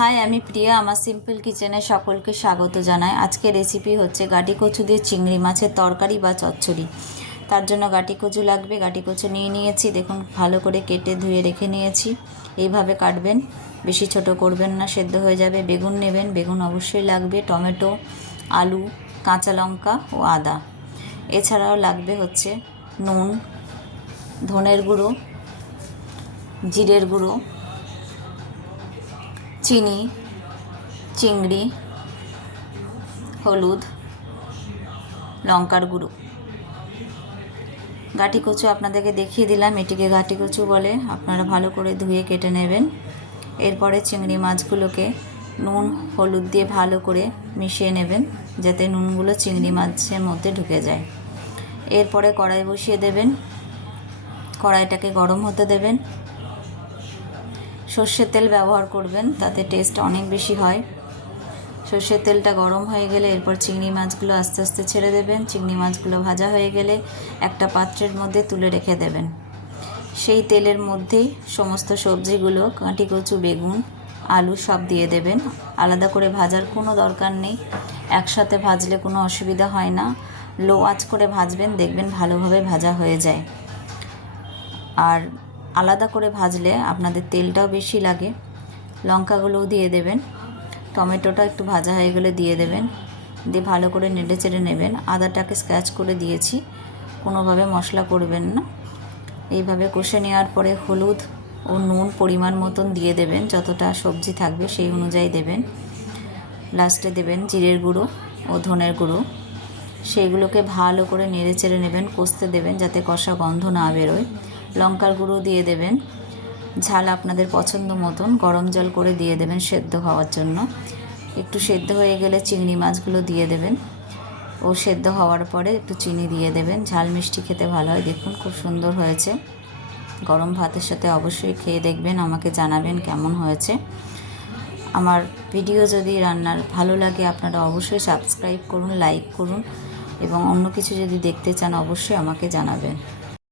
High, আমি প্রিয়া। আমার simple কিচেনে সকলকে স্বাগত জানাই। আজকে রেসিপি হচ্ছে গাটি কচু দিয়ে চিংড়ি মাছের তরকারি বা চচ্চড়ি। তার জন্য গাটি কচু লাগবে। গাটি কচু নিয়ে নিয়েছি, দেখুন ভালো করে কেটে ধুয়ে রেখে নিয়েছি। এইভাবে কাটবেন, বেশি ছোট করবেন না, সেদ্ধ হয়ে যাবে। বেগুন নেবেন, বেগুন অবশ্যই লাগবে, টমেটো, আলু, কাঁচা লঙ্কা ও আদা। এছাড়াও লাগবে হচ্ছে নুন, ধনের গুঁড়ো, জিরের গুঁড়ো, চিনি, চিংড়ি, হলুদ, লঙ্কার গুঁড়ো। গাটি কচু আপনাদেরকে দেখিয়ে দিলাম, এটিকে গাটি কচু বলে। আপনারা ভালো করে ধুয়ে কেটে নেবেন। এরপরে চিংড়ি মাছগুলোকে নুন হলুদ দিয়ে ভালো করে মিশিয়ে নেবেন, যাতে নুনগুলো চিংড়ি মাছের মধ্যে ঢুকে যায়। এরপরে কড়াই বসিয়ে দেবেন, কড়াইটাকে গরম হতে দেবেন। সর্ষের তেল ব্যবহার করবেন, তাতে টেস্ট অনেক বেশি হয়। সর্ষের তেলটা গরম হয়ে গেলে এরপর চিংড়ি মাছগুলো আস্তে আস্তে ছেড়ে দেবেন। চিংড়ি মাছগুলো ভাজা হয়ে গেলে একটা পাত্রের মধ্যে তুলে রেখে দেবেন। সেই তেলের মধ্যেই সমস্ত সবজিগুলো, কাঁটি কচু, বেগুন, আলু সব দিয়ে দেবেন। আলাদা করে ভাজার কোনো দরকার নেই, একসাথে ভাজলে কোনো অসুবিধা হয় না। লো আঁচ করে ভাজবেন, দেখবেন ভালোভাবে ভাজা হয়ে যায়। আর আলাদা করে ভাজলে আপনাদের তেলটাও বেশি লাগে। লঙ্কাগুলোও দিয়ে দেবেন। টমেটোটা একটু ভাজা হয়ে গেলে দিয়ে দেবেন, দিয়ে ভালো করে নেড়ে চেড়ে নেবেন। আদাটাকে স্ক্র্যাচ করে দিয়েছি, কোনোভাবে মশলা করবেন না। এইভাবে কষে নেওয়ার পরে হলুদ ও নুন পরিমাণ মতন দিয়ে দেবেন, যতটা সবজি থাকবে সেই অনুযায়ী দেবেন। লাস্টে দেবেন জিরের গুঁড়ো ও ধনের গুঁড়ো। সেইগুলোকে ভালো করে নেড়ে চেড়ে নেবেন, কষতে দেবেন যাতে কষা গন্ধ না বেরোয়। লঙ্কার গুঁড়ো দিয়ে দেবেন, ঝাল আপনাদের পছন্দ মতন। গরম জল করে দিয়ে দেবেন সেদ্ধ হওয়ার জন্য। একটু সেদ্ধ হয়ে গেলে চিংড়ি মাছগুলো দিয়ে দেবেন, ও সেদ্ধ হওয়ার পরে একটু চিনি দিয়ে দেবেন। ঝাল মিষ্টি খেতে ভালো হয়। দেখুন খুব সুন্দর হয়েছে। গরম ভাতের সাথে অবশ্যই খেয়ে দেখবেন, আমাকে জানাবেন কেমন হয়েছে। আমার ভিডিও যদি রান্নার ভালো লাগে আপনারা অবশ্যই সাবস্ক্রাইব করুন, লাইক করুন, এবং অন্য কিছু যদি দেখতে চান অবশ্যই আমাকে জানাবেন।